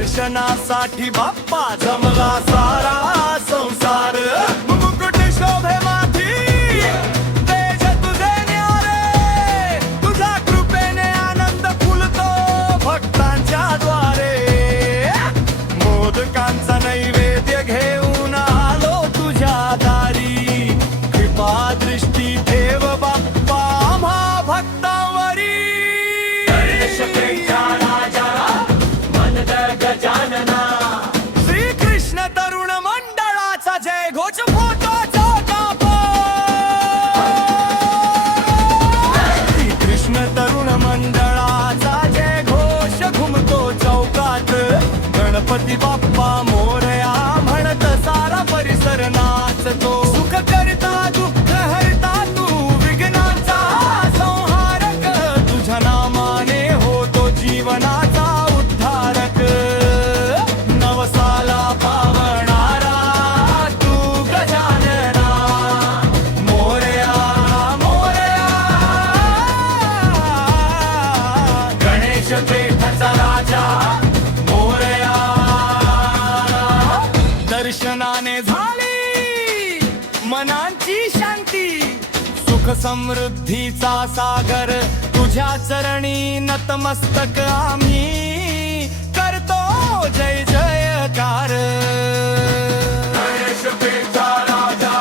दर्शनासाठी बाप्पा जमला सारा संसार मुकुट शोभे माथी तेज तुझे न्यारे तुझ्या कृपेने आनंद फुलतो भक्तांच्या द्वारे मोदकांचा नैवेद्य घेऊन आलो तुझ्या दारी कृपा दृष्टी ठेव बाप्पा आम्हा भक्तावरी श्री कृष्ण तरुण मंडळाचा जय घोष फोटोचा कापा श्री कृष्ण तरुण मंडळाचा जय घोष घुमतो चौकात गणपती बाप्पा मोरया म्हणत सारा परिसर नाचतो सुख करता दुःख हरता तू विघ्नांचा संहारक तुझ्या नामाने होतो जीवनाचा उद्धारक नवसाला पावणारा तू गजानना मोरया मोरया गणेश पेठचा राजा मोरया दर्शनाने झाली मनांची शांती सुख समृद्धीचा सागर तुझ्या चरणी नतमस्तक आम्ही करतो जय जयकार गणेश पेठचा राजा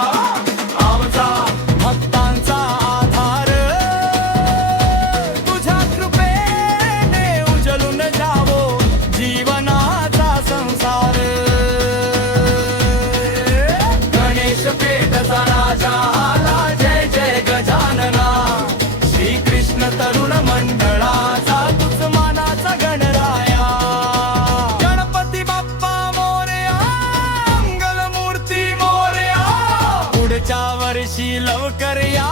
आमचा भक्तांचा आधार तुझ्या कृपेने उजळून जावो जीवनाचा संसार गणेश पेठचा राजा आला जय जय गजानना श्री कृष्ण तरुण मंडळाचा तुझ मानाचा गणराया गणपती बाप्पा मोरया मंगल मूर्ती मोरया पुढच्या वर्षी लवकर या